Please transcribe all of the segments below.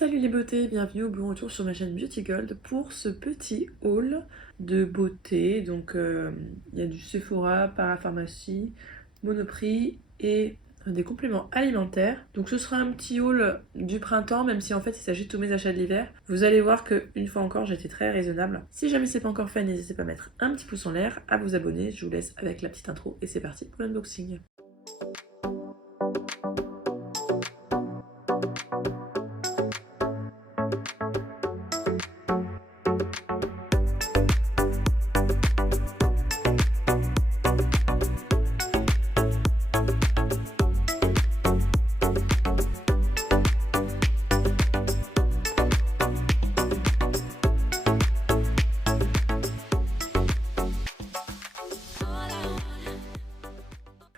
Salut les beautés, bienvenue au bon retour sur ma chaîne Beauty Gold pour ce petit haul de beauté. Donc il y a du Sephora, Parapharmacie, Monoprix et des compléments alimentaires. Donc ce sera un petit haul du printemps, même si en fait il s'agit de tous mes achats de l'hiver. Vous allez voir que une fois encore j'ai été très raisonnable. Si jamais c'est pas encore fait, n'hésitez pas à mettre un petit pouce en l'air, à vous abonner. Je vous laisse avec la petite intro et c'est parti pour l'unboxing.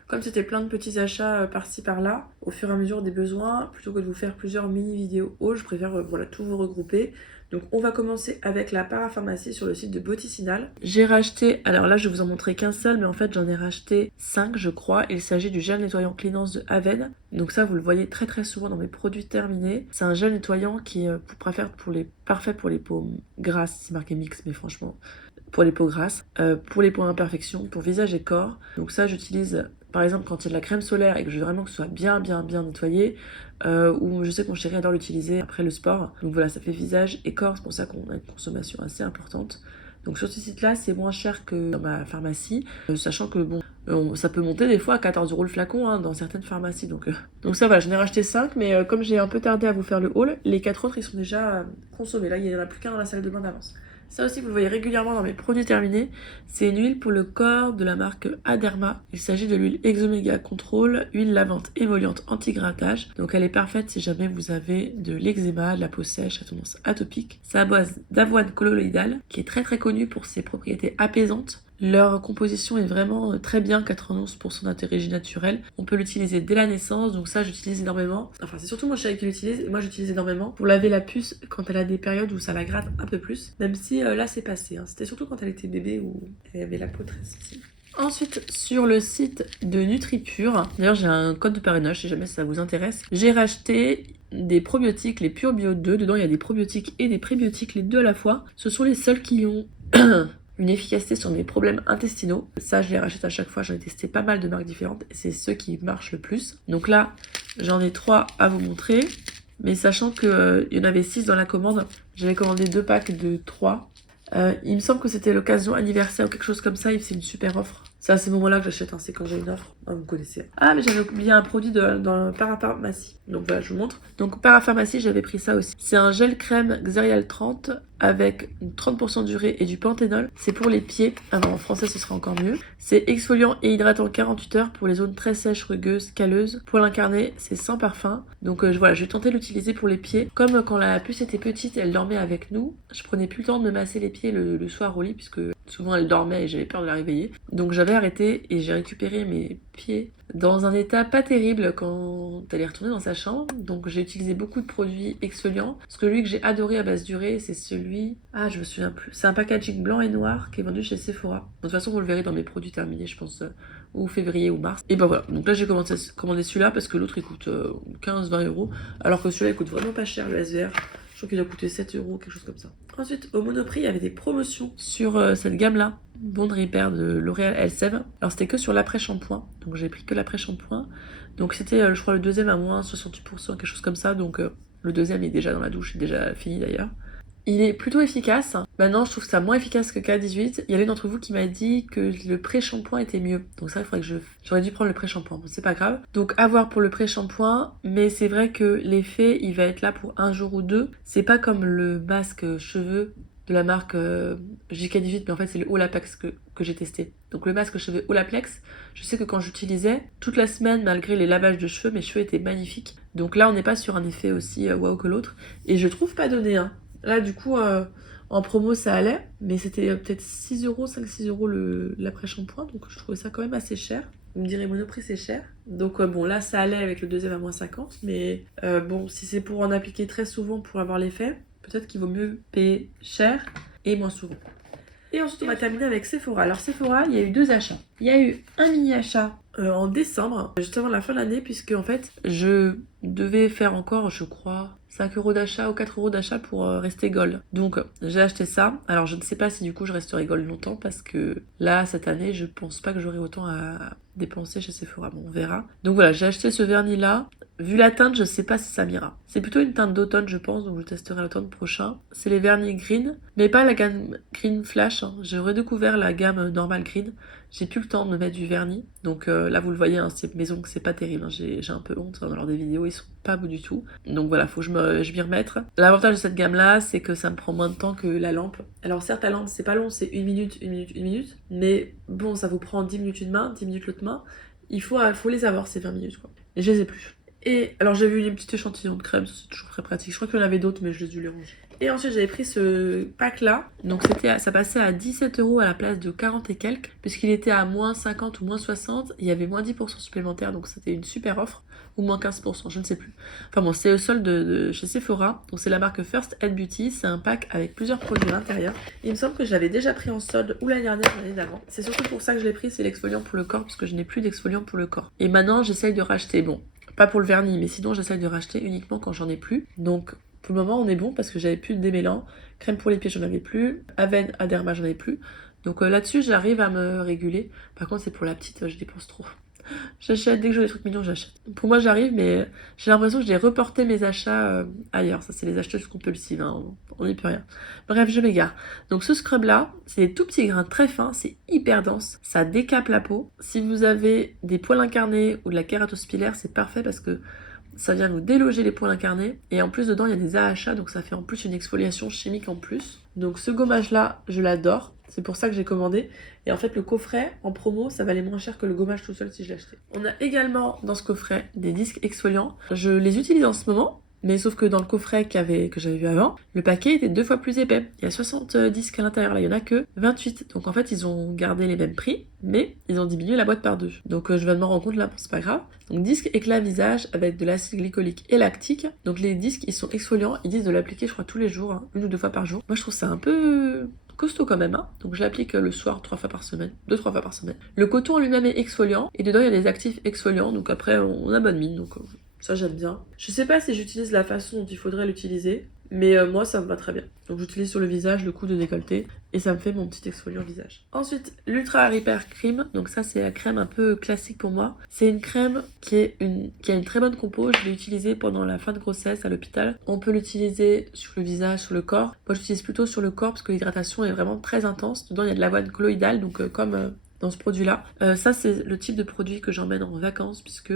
Comme c'était plein de petits achats par-ci par-là, au fur et à mesure des besoins, plutôt que de vous faire plusieurs mini vidéos haul, je préfère voilà, tout vous regrouper. Donc on va commencer avec la parapharmacie sur le site de Boticinal. J'ai racheté, alors là je vais vous en montrer qu'un seul, mais en fait j'en ai racheté 5 je crois. Il s'agit du gel nettoyant Cleanance de Aven. Donc ça vous le voyez très très souvent dans mes produits terminés. C'est un gel nettoyant qui est parfait pour les peaux grasses, c'est marqué mix mais franchement pour les peaux grasses, pour les points d'imperfection, pour visage et corps. Donc ça j'utilise par exemple quand il y a de la crème solaire et que je veux vraiment que ce soit bien nettoyé, ou je sais que mon chéri adore l'utiliser après le sport. Donc voilà, ça fait visage et corps, c'est pour ça qu'on a une consommation assez importante. Donc sur ce site-là, c'est moins cher que dans ma pharmacie, sachant que bon, ça peut monter des fois à 14 € le flacon hein, dans certaines pharmacies. Donc ça voilà, j'en ai racheté 5, mais comme j'ai un peu tardé à vous faire le haul, les 4 autres ils sont déjà consommés. Là, il n'y en a plus qu'un dans la salle de bain d'avance. Ça aussi, vous le voyez régulièrement dans mes produits terminés. C'est une huile pour le corps de la marque Aderma. Il s'agit de l'huile Exomega Control, huile lavante émolliente anti-grattage. Donc elle est parfaite si jamais vous avez de l'eczéma, de la peau sèche à tendance atopique. C'est à base d'avoine colloïdale, qui est très connue pour ses propriétés apaisantes. Leur composition est vraiment très bien, 91% d'intérêt naturel. On peut l'utiliser dès la naissance, donc ça j'utilise énormément. Enfin c'est surtout mon chéri qui l'utilise, et moi j'utilise énormément pour laver la puce quand elle a des périodes où ça la gratte un peu plus. Même si là c'est passé, hein. C'était surtout quand elle était bébé où elle avait la peau très sensible. Ensuite, sur le site de NutriPure, d'ailleurs j'ai un code de parrainage si jamais ça vous intéresse, j'ai racheté des probiotiques, les Pure Bio 2. Dedans il y a des probiotiques et des prébiotiques, les deux à la fois. Ce sont les seuls qui ont une efficacité sur mes problèmes intestinaux. Ça, je les rachète à chaque fois. J'en ai testé pas mal de marques différentes et c'est ceux qui marchent le plus. Donc là, j'en ai 3 à vous montrer. Mais sachant qu'il y en avait 6 dans la commande, j'avais commandé 2 packs de 3. Il me semble que c'était l'occasion anniversaire ou quelque chose comme ça. C'est une super offre. C'est à ces moments-là que j'achète, hein, c'est quand j'ai une offre. Ah, vous connaissez. Ah, mais j'avais oublié un produit dans la parapharmacie. Donc voilà, je vous montre. Donc parapharmacie, j'avais pris ça aussi. C'est un gel crème Xerial 30 avec 30% d'urée et du panthénol. C'est pour les pieds. Alors en français, ce sera encore mieux. C'est exfoliant et hydratant 48 heures pour les zones très sèches, rugueuses, calleuses. Pour l'incarner, c'est sans parfum. Donc voilà, je vais tenter de l'utiliser pour les pieds. Comme quand la puce était petite, elle dormait avec nous. Je prenais plus le temps de me masser les pieds le soir au lit puisque souvent elle dormait et j'avais peur de la réveiller. Donc j'avais arrêté et j'ai récupéré mes pieds dans un état pas terrible quand elle est retournée dans sa chambre. Donc j'ai utilisé beaucoup de produits exfoliants. Celui que j'ai adoré à base d'urée, c'est celui... Ah, je me souviens plus. C'est un packaging blanc et noir qui est vendu chez Sephora. De toute façon, vous le verrez dans mes produits terminés, je pense, ou février ou mars. Et ben voilà. Donc là, j'ai commandé celui-là parce que l'autre, il coûte 15-20 €. Alors que celui-là, il coûte vraiment pas cher, le SVR. Je crois qu'il a coûté 7 €, quelque chose comme ça. Ensuite, au Monoprix, il y avait des promotions sur cette gamme-là. Bond Repair de L'Oréal Elseve. Alors c'était que sur l'après-shampoing, donc j'ai pris que l'après-shampoing. Donc c'était je crois le deuxième à moins 68%, quelque chose comme ça. Donc le deuxième est déjà dans la douche, il est déjà fini d'ailleurs. Il est plutôt efficace. Maintenant, je trouve ça moins efficace que K18. Il y avait une d'entre vous qui m'a dit que le pré-shampoing était mieux. Donc ça, il faudrait que j'aurais dû prendre le pré-shampoing. Bon, c'est pas grave. Donc à voir pour le pré-shampoing. Mais c'est vrai que l'effet, il va être là pour un jour ou deux. C'est pas comme le masque cheveux de la marque JK18, mais en fait c'est le Olaplex que j'ai testé. Donc le masque cheveux Olaplex, je sais que quand j'utilisais, toute la semaine, malgré les lavages de cheveux, mes cheveux étaient magnifiques. Donc là, on n'est pas sur un effet aussi waouh que l'autre. Et je trouve pas donné, hein. Là, du coup, en promo, ça allait, mais c'était peut-être 6 €, 5-6 € l'après-shampoing, donc je trouvais ça quand même assez cher. Vous me direz, Monoprix, c'est cher. Donc bon, là, ça allait avec le deuxième à moins 50, mais bon, si c'est pour en appliquer très souvent pour avoir l'effet, peut-être qu'il vaut mieux payer cher et moins souvent. Et ensuite, on va terminer avec Sephora. Alors Sephora, il y a eu 2 achats. Il y a eu un mini achat en décembre, juste avant la fin de l'année, puisque en fait, je devais faire encore, je crois, 5 € d'achat ou 4 € d'achat pour rester gold. Donc j'ai acheté ça. Alors je ne sais pas si du coup je resterai gold longtemps parce que là cette année je pense pas que j'aurai autant à dépenser chez Sephora. Bon, on verra. Donc voilà, j'ai acheté ce vernis là. Vu la teinte, je sais pas si ça m'ira. C'est plutôt une teinte d'automne je pense, donc je testerai l'automne prochain. C'est les vernis green, mais pas la gamme green flash. Hein. J'ai redécouvert la gamme normal green. J'ai plus le temps de me mettre du vernis. Donc là vous le voyez, hein, mes ongles c'est pas terrible. Hein. J'ai un peu honte dans leurs des vidéos, ils sont pas beaux du tout. Donc voilà, faut que je m'y remette. L'avantage de cette gamme là, c'est que ça me prend moins de temps que la lampe. Alors certes la lampe c'est pas long, c'est 1 minute, 1 minute, 1 minute. Mais bon, ça vous prend 10 minutes une main, 10 minutes l'autre main. Il faut les avoir ces 20 minutes quoi. Et je les ai plus. Et alors j'ai vu une petite échantillon de crème, c'est toujours très pratique. Je crois qu'il y en avait d'autres mais je les ai dû les ranger. Et ensuite j'avais pris ce pack là. Donc ça passait à 17 € à la place de 40 et quelques. Puisqu'il était à moins 50 ou moins 60. Il y avait moins 10% supplémentaire donc c'était une super offre. Ou moins 15%, je ne sais plus. Enfin bon, c'est au solde de chez Sephora. Donc c'est la marque First Aid Beauty. C'est un pack avec plusieurs produits à l'intérieur. Il me semble que je l'avais déjà pris en solde ou l'année dernière, l'année d'avant. C'est surtout pour ça que je l'ai pris, c'est l'exfoliant pour le corps. Parce que je n'ai plus d'exfoliant pour le corps. Et maintenant j'essaye de racheter. Bon. Pas pour le vernis, mais sinon j'essaye de racheter uniquement quand j'en ai plus. Donc pour le moment on est bon parce que j'avais plus de démêlant. Crème pour les pieds j'en avais plus. Aven, Aderma j'en avais plus. Donc là-dessus j'arrive à me réguler. Par contre c'est pour la petite, je dépense trop. J'achète, dès que je vois des trucs mignons j'achète. Pour moi j'arrive mais j'ai l'impression que j'ai reporté mes achats ailleurs. Ça c'est les acheteuses compulsives, hein. On n'y peut rien. Bref, je m'égare. Donc ce scrub là, c'est des tout petits grains très fins, c'est hyper dense, ça décape la peau. Si vous avez des poils incarnés ou de la kératose pilaire, c'est parfait parce que ça vient vous déloger les poils incarnés. Et en plus dedans il y a des AHA, donc ça fait en plus une exfoliation chimique en plus. Donc ce gommage là, je l'adore. C'est pour ça que j'ai commandé. Et en fait, le coffret en promo, ça valait moins cher que le gommage tout seul si je l'achetais. On a également dans ce coffret des disques exfoliants. Je les utilise en ce moment. Mais sauf que dans le coffret que j'avais vu avant, le paquet était 2 fois plus épais. Il y a 60 disques à l'intérieur, là il y en a que 28. Donc en fait ils ont gardé les mêmes prix, mais ils ont diminué la boîte par 2. Donc je viens de m'en rendre compte là, bon, c'est pas grave. Donc disque éclat visage avec de l'acide glycolique et lactique. Donc les disques ils sont exfoliants, ils disent de l'appliquer je crois tous les jours, hein, 1 ou 2 fois par jour. Moi je trouve ça un peu costaud quand même, hein. Donc je l'applique le soir 3 fois par semaine, 2-3 fois par semaine. Le coton en lui-même est exfoliant, et dedans il y a des actifs exfoliants, donc après on a bonne mine, donc ça j'aime bien. Je sais pas si j'utilise la façon dont il faudrait l'utiliser, mais moi ça me va très bien. Donc j'utilise sur le visage, le cou de décolleté, et ça me fait mon petit exfoliant visage. Ensuite, l'Ultra Repair Cream, donc ça c'est la crème un peu classique pour moi. C'est une crème qui a une très bonne compo, je l'ai utilisée pendant la fin de grossesse à l'hôpital. On peut l'utiliser sur le visage, sur le corps. Moi j'utilise plutôt sur le corps parce que l'hydratation est vraiment très intense. Dedans il y a de l'avoine colloïdale, donc comme dans ce produit là. Ça c'est le type de produit que j'emmène en vacances puisque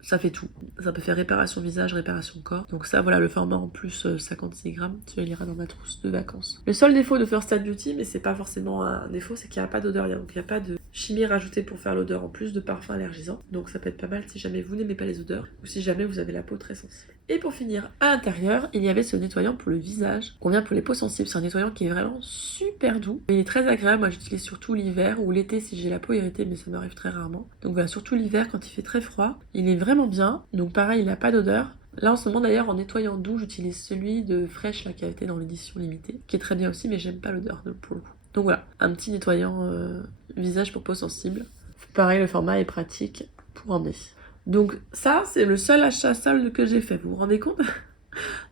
ça fait tout. Ça peut faire réparation visage, réparation corps. Donc ça, voilà, le format en plus 56 grammes. Tu ira dans ma trousse de vacances. Le seul défaut de First Aid Beauty, mais c'est pas forcément un défaut, c'est qu'il n'y a pas d'odeur. Donc il n'y a pas de chimie rajoutée pour faire l'odeur en plus de parfum allergisant. Donc ça peut être pas mal si jamais vous n'aimez pas les odeurs ou si jamais vous avez la peau très sensible. Et pour finir, à l'intérieur, il y avait ce nettoyant pour le visage. On vient pour les peaux sensibles. C'est un nettoyant qui est vraiment super doux. Il est très agréable. Moi, j'utilise surtout l'hiver ou l'été si j'ai la peau irritée, mais ça m'arrive très rarement. Donc voilà, surtout l'hiver quand il fait très froid. Il est vraiment bien. Donc pareil, il n'a pas d'odeur. Là en ce moment d'ailleurs en nettoyant doux, j'utilise celui de Fresh là qui a été dans l'édition limitée, qui est très bien aussi, mais j'aime pas l'odeur pour le coup. Donc voilà, un petit nettoyant visage pour peau sensible. Pareil, le format est pratique pour emmener. Donc ça, c'est le seul achat solde que j'ai fait, vous vous rendez compte?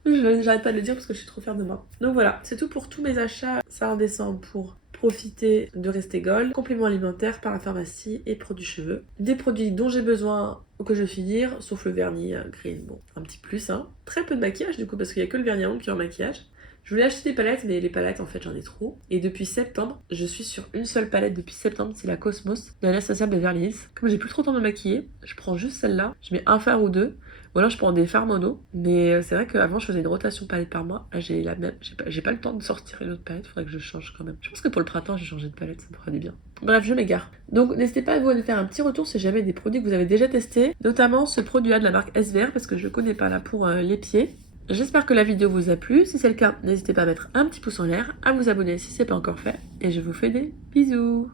J'arrête pas de le dire parce que je suis trop fière de moi. Donc voilà, c'est tout pour tous mes achats. Ça en décembre pour profiter de rester gold. Compléments alimentaires, parapharmacie et produits cheveux. Des produits dont j'ai besoin ou que je vais finir, sauf le vernis green. Bon, un petit plus, hein. Très peu de maquillage du coup parce qu'il y a que le vernis à ongles qui est en maquillage. Je voulais acheter des palettes, mais les palettes, en fait, j'en ai trop. Et depuis septembre, je suis sur une seule palette depuis septembre, c'est la Cosmos de Anastasia Beverly Hills. Comme j'ai plus trop le temps de me maquiller, je prends juste celle-là. Je mets un fard ou deux. Ou alors je prends des fards mono. Mais c'est vrai qu'avant, je faisais une rotation palette par mois. Là, j'ai la même. J'ai pas le temps de sortir une autre palette, faudrait que je change quand même. Je pense que pour le printemps, j'ai changé de palette, ça me fera du bien. Bref, je m'égare. Donc n'hésitez pas à vous de faire un petit retour si jamais des produits que vous avez déjà testés. Notamment ce produit-là de la marque SVR, parce que je connais pas là pour les pieds. J'espère que la vidéo vous a plu. Si c'est le cas, n'hésitez pas à mettre un petit pouce en l'air, à vous abonner si c'est pas encore fait. Et je vous fais des bisous.